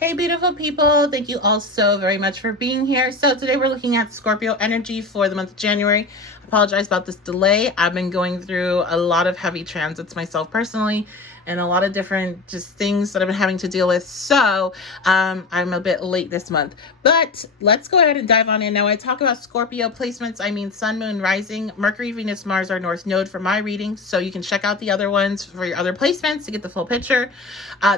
Hey, beautiful people. Thank you all so very much for being here. So today we're looking at Scorpio energy for the month of January. I apologize about this delay. I've been going through a lot of heavy transits myself personally and a lot of different just things that I've been having to deal with. So I'm a bit late this month, but let's go ahead and dive on in. Now, I talk about Scorpio placements. I mean, Sun, Moon, Rising, Mercury, Venus, Mars, our North Node for my reading. So you can check out the other ones for your other placements to get the full picture.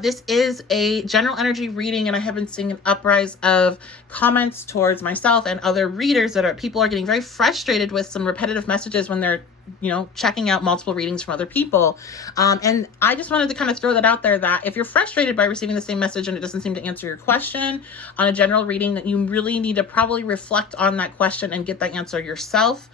This is a general energy reading, and I have been seeing an uprise of comments towards myself and other readers that people are getting very frustrated with some repetitive messages when they're checking out multiple readings from other people. And I just wanted to kind of throw that out there, that if you're frustrated by receiving the same message and it doesn't seem to answer your question on a general reading, that you really need to probably reflect on that question and get that answer yourself.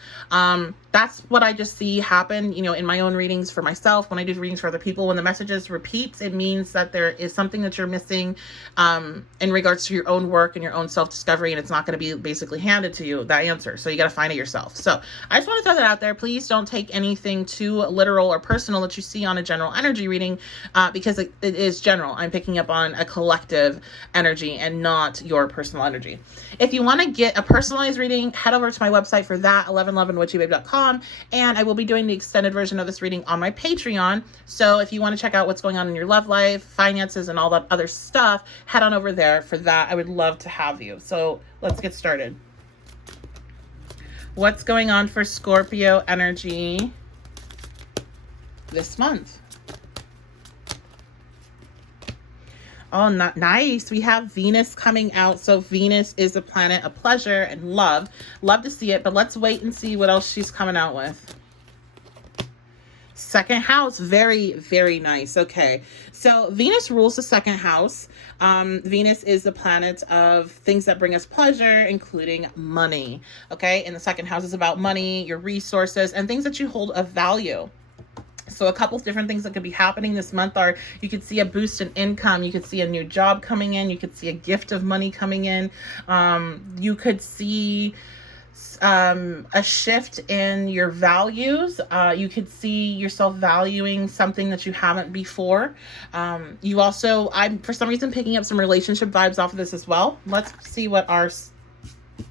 That's what I just see happen, in my own readings for myself. When I do readings for other people, when the messages repeats, it means that there is something that you're missing in regards to your own work and your own self-discovery, and it's not going to be basically handed to you, that answer. So you got to find it yourself. So I just want to throw that out there. Please don't take anything too literal or personal that you see on a general energy reading, because it is general. I'm picking up on a collective energy and not your personal energy. If you want to get a personalized reading, head over to my website for that, 1111witchybabe.com. And I will be doing the extended version of this reading on my Patreon. So if you want to check out what's going on in your love life, finances, and all that other stuff, head on over there for that. I would love to have you. So let's get started. What's going on for Scorpio energy this month? Oh, not nice. We have Venus coming out. So Venus is the planet of pleasure and love. Love to see it, but let's wait and see what else she's coming out with. Second house, very, very nice. Okay, so Venus rules the second house. Venus is the planet of things that bring us pleasure, including money. Okay, and the second house is about money, your resources, and things that you hold of value. So a couple of different things that could be happening this month are, you could see a boost in income. You could see a new job coming in. You could see a gift of money coming in. You could see a shift in your values. You could see yourself valuing something that you haven't before. You also, I'm for some reason picking up some relationship vibes off of this as well. Let's see what our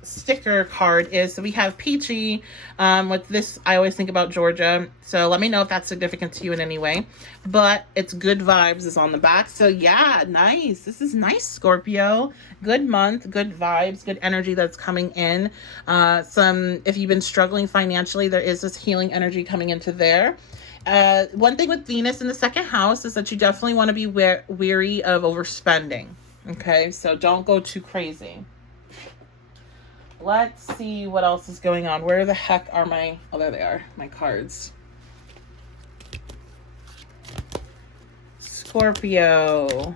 sticker card is. So we have Peachy. With this, I always think about Georgia, so let me know if that's significant to you in any way. But it's good vibes is on the back. So yeah, nice. This is nice, Scorpio. Good month, good vibes, good energy that's coming in. If you've been struggling financially, there is this healing energy coming into there. One thing with Venus in the second house is that you definitely want to be weary of overspending. Okay, so don't go too crazy. Let's see what else is going on. Where the heck are my... Oh, there they are. My cards. Scorpio.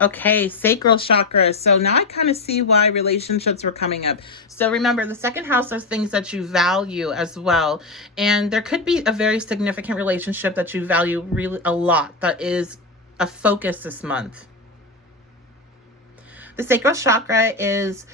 Okay, sacral chakra. So now I kind of see why relationships were coming up. So remember, the second house are things that you value as well. And there could be a very significant relationship that you value really a lot that is a focus this month. The sacral chakra is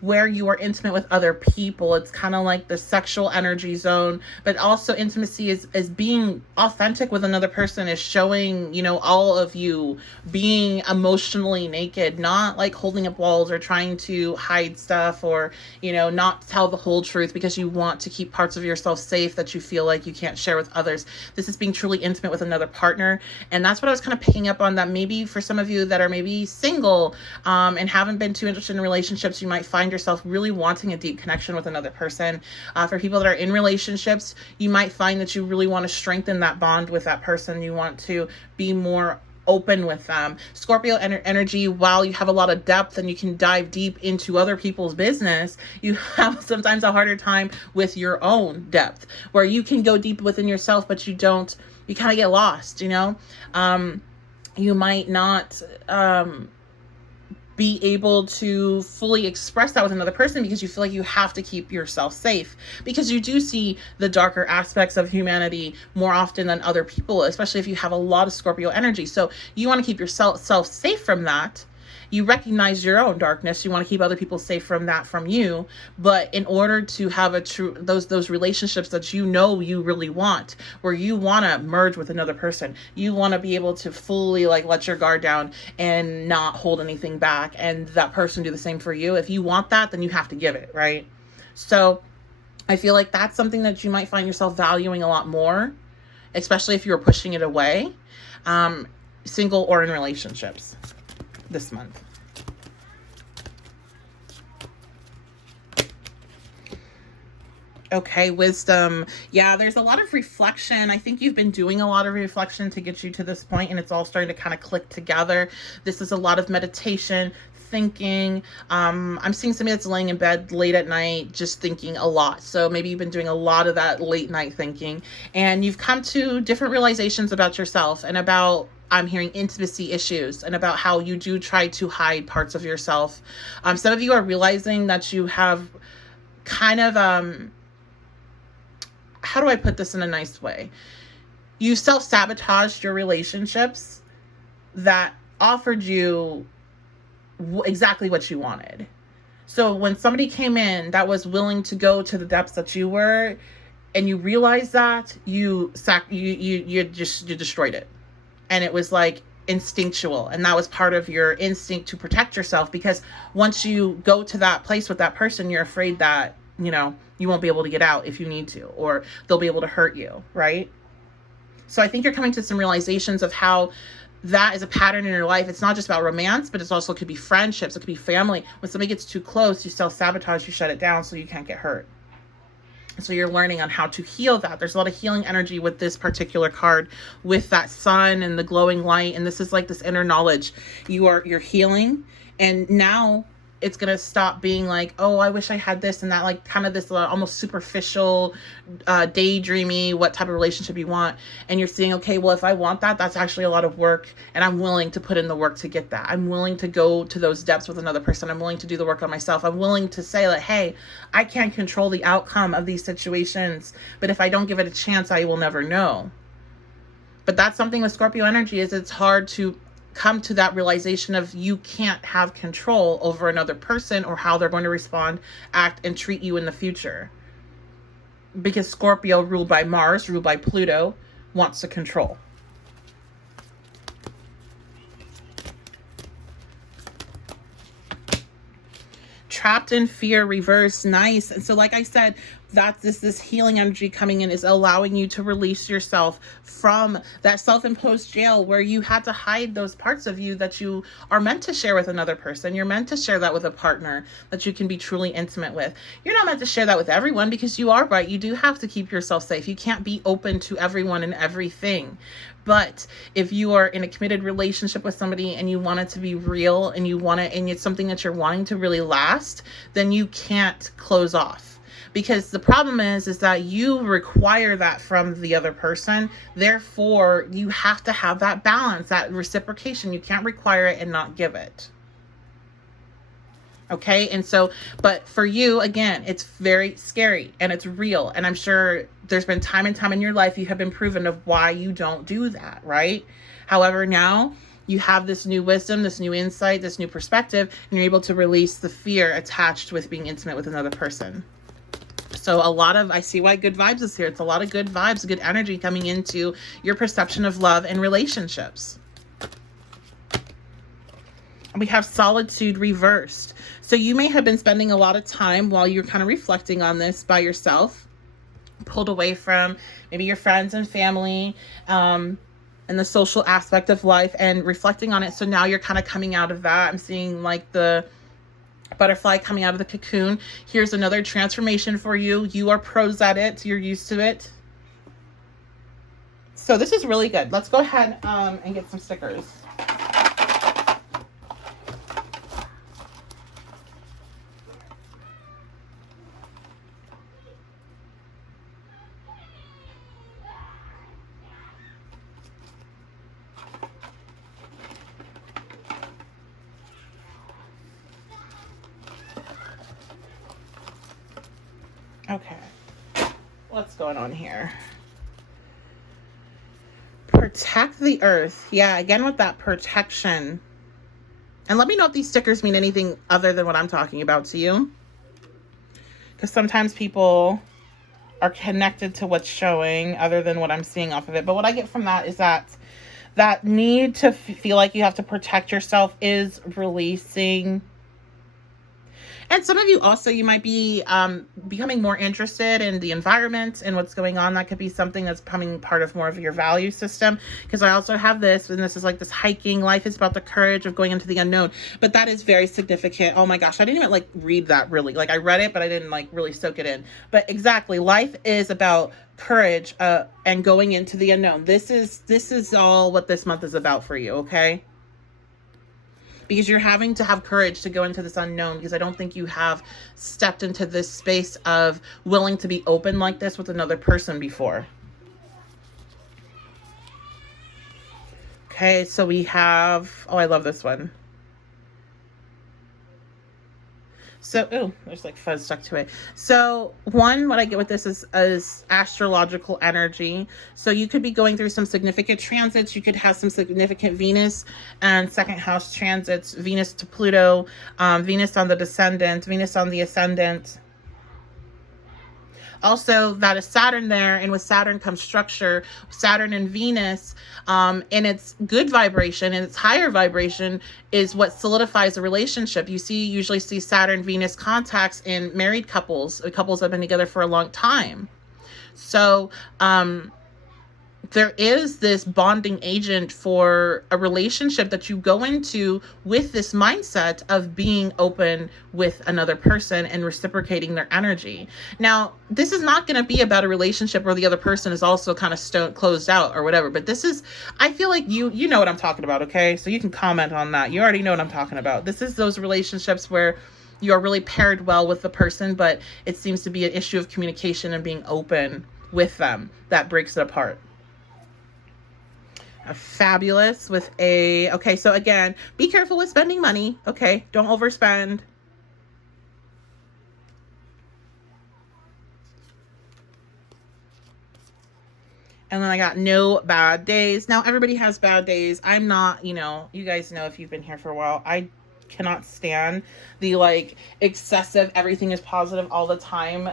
where you are intimate with other people. It's kind of like the sexual energy zone, but also intimacy is being authentic with another person, is showing, all of you, being emotionally naked, not like holding up walls or trying to hide stuff or, not tell the whole truth because you want to keep parts of yourself safe that you feel like you can't share with others. This is being truly intimate with another partner. And that's what I was kind of picking up on, that maybe for some of you that are maybe single and haven't been too interested in relationships, you might find yourself really wanting a deep connection with another person. For people that are in relationships, you might find that you really want to strengthen that bond with that person. You want to be more open with them. Scorpio energy, while you have a lot of depth and you can dive deep into other people's business, you have sometimes a harder time with your own depth, where you can go deep within yourself, but you kind of get lost, you might not be able to fully express that with another person because you feel like you have to keep yourself safe, because you do see the darker aspects of humanity more often than other people, especially if you have a lot of Scorpio energy. So you want to keep yourself safe from that. you recognize your own darkness. You want to keep other people safe from that, from you. But in order to have a true, those relationships that you know you really want, where you want to merge with another person, you want to be able to fully like let your guard down and not hold anything back, and that person do the same for you. If you want that, then you have to give it, right? So I feel like that's something that you might find yourself valuing a lot more, especially if you're pushing it away, single or in relationships this month. Okay, wisdom. Yeah, there's a lot of reflection. I think you've been doing a lot of reflection to get you to this point, and it's all starting to kind of click together. This is a lot of meditation, thinking. I'm seeing somebody that's laying in bed late at night just thinking a lot. So maybe you've been doing a lot of that late night thinking, and you've come to different realizations about yourself and about, I'm hearing, intimacy issues, and about how you do try to hide parts of yourself. Some of you are realizing that you have kind of, how do I put this in a nice way? You self-sabotaged your relationships that offered you exactly what you wanted. So when somebody came in that was willing to go to the depths that you were, and you realized that, you destroyed it. And it was like instinctual, and that was part of your instinct to protect yourself, because once you go to that place with that person, you're afraid that, you know, you won't be able to get out if you need to, or they'll be able to hurt you, right? So I think you're coming to some realizations of how that is a pattern in your life. It's not just about romance, but it's also could be friendships, it could be family. When somebody gets too close, you self-sabotage, you shut it down so you can't get hurt. So you're learning on how to heal that. There's a lot of healing energy with this particular card, with that sun and the glowing light. And this is like this inner knowledge. You're healing, and now it's going to stop being like, oh, I wish I had this and that, like kind of this almost superficial, daydreamy, what type of relationship you want. And you're seeing, okay, well, if I want that, that's actually a lot of work, and I'm willing to put in the work to get that. I'm willing to go to those depths with another person. I'm willing to do the work on myself. I'm willing to say like, hey, I can't control the outcome of these situations, but if I don't give it a chance, I will never know. But that's something with Scorpio energy, is it's hard to come to that realization of you can't have control over another person or how they're going to respond, act, and treat you in the future. Because Scorpio, ruled by Mars, ruled by Pluto, wants to control. Trapped in fear, reverse. Nice. And so like I said, that's this healing energy coming in is allowing you to release yourself from that self-imposed jail where you had to hide those parts of you that you are meant to share with another person. You're meant to share that with a partner that you can be truly intimate with. You're not meant to share that with everyone, because you are right. You do have to keep yourself safe. You can't be open to everyone and everything. But if you are in a committed relationship with somebody and you want it to be real, and you want it, and it's something that you're wanting to really last, then you can't close off. Because the problem is that you require that from the other person. Therefore, you have to have that balance, that reciprocation. You can't require it and not give it. Okay. And so, but for you, again, it's very scary and it's real. And I'm sure there's been time and time in your life you have been proven of why you don't do that. Right. However, now you have this new wisdom, this new insight, this new perspective, and you're able to release the fear attached with being intimate with another person. So I see why good vibes is here. It's a lot of good vibes, good energy coming into your perception of love and relationships. We have solitude reversed. So you may have been spending a lot of time while you're kind of reflecting on this by yourself, pulled away from maybe your friends and family, and the social aspect of life, and reflecting on it. So now you're kind of coming out of that. I'm seeing like the butterfly coming out of the cocoon. Here's another transformation for you. You are pros at it. You're used to it. So this is really good. Let's go ahead and get some stickers. Okay, what's going on here? Protect the earth. Yeah, again with that protection. And let me know if these stickers mean anything other than what I'm talking about to you. Because sometimes people are connected to what's showing other than what I'm seeing off of it. But what I get from that is that need to feel like you have to protect yourself is releasing. And some of you also, you might be becoming more interested in the environment and what's going on. That could be something that's becoming part of more of your value system. Because I also have this, and this is like this hiking. Life is about the courage of going into the unknown. But that is very significant. Oh my gosh, I didn't even like read that really. Like I read it, but I didn't like really soak it in. But exactly, life is about courage and going into the unknown. This is all what this month is about for you, okay? Because you're having to have courage to go into this unknown, because I don't think you have stepped into this space of willing to be open like this with another person before. Okay, so we have, oh, I love this one. So, oh, there's like fuzz stuck to it. So one, what I get with this is astrological energy. So you could be going through some significant transits. You could have some significant Venus and second house transits, Venus to Pluto, Venus on the descendant, Venus on the ascendant. Also, that is Saturn there, and with Saturn comes structure. Saturn and Venus, in its good vibration and its higher vibration, is what solidifies a relationship. You usually see Saturn Venus contacts in married couples that have been together for a long time. So there is this bonding agent for a relationship that you go into with this mindset of being open with another person and reciprocating their energy. Now, this is not going to be about a relationship where the other person is also kind of closed out or whatever, but this is, I feel like you know what I'm talking about, okay? So you can comment on that. You already know what I'm talking about. This is those relationships where you are really paired well with the person, but it seems to be an issue of communication and being open with them that breaks it apart. Fabulous with a, okay, so again, be careful with spending money, okay? Don't overspend. And then I got no bad days. Now, everybody has bad days. I'm not, you guys know if you've been here for a while, I cannot stand the like excessive everything is positive all the time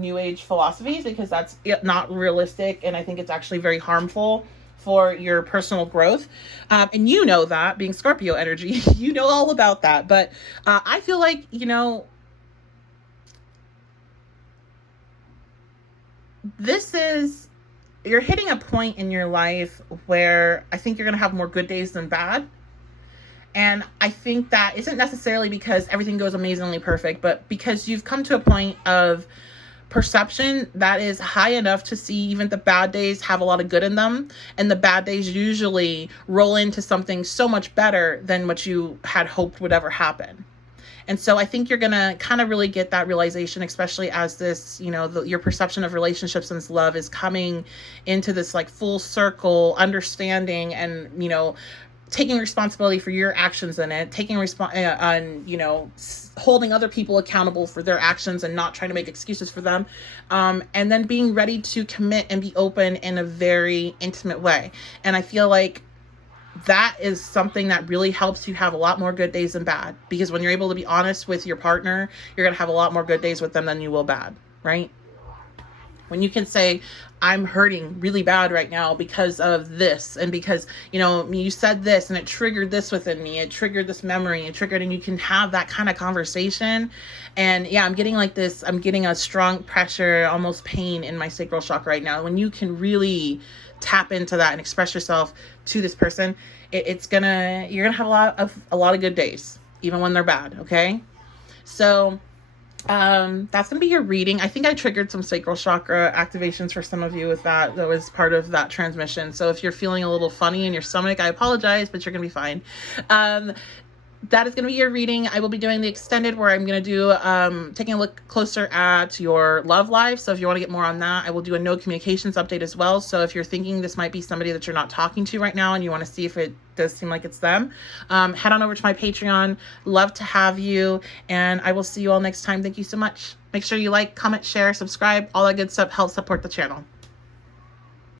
new age philosophies, because that's not realistic, and I think it's actually very harmful for your personal growth. And you know that, being Scorpio energy, you know all about that. But I feel like, you're hitting a point in your life where I think you're going to have more good days than bad. And I think that isn't necessarily because everything goes amazingly perfect, but because you've come to a point of perception that is high enough to see even the bad days have a lot of good in them, and the bad days usually roll into something so much better than what you had hoped would ever happen. And so I think you're going to kind of really get that realization, especially as this, your perception of relationships and love is coming into this like full circle understanding, and, taking responsibility for your actions in it, taking holding other people accountable for their actions and not trying to make excuses for them. And then being ready to commit and be open in a very intimate way. And I feel like that is something that really helps you have a lot more good days than bad, because when you're able to be honest with your partner, you're going to have a lot more good days with them than you will bad, right? When you can say, I'm hurting really bad right now because of this, and because, you said this and it triggered this within me, it triggered this memory, and you can have that kind of conversation. And yeah, I'm getting a strong pressure, almost pain in my sacral chakra right now. When you can really tap into that and express yourself to this person, you're gonna have a lot of good days, even when they're bad. Okay. So that's gonna be your reading. I think I triggered some sacral chakra activations for some of you with that was part of that transmission. So if you're feeling a little funny in your stomach, I apologize, but you're gonna be fine. That is going to be your reading. I will be doing the extended, where I'm going to do taking a look closer at your love life. So if you want to get more on that, I will do a no communications update as well. So if you're thinking this might be somebody that you're not talking to right now and you want to see if it does seem like it's them, head on over to my Patreon. Love to have you, and I will see you all next time. Thank you so much. Make sure you like, comment, share, subscribe. All that good stuff helps support the channel.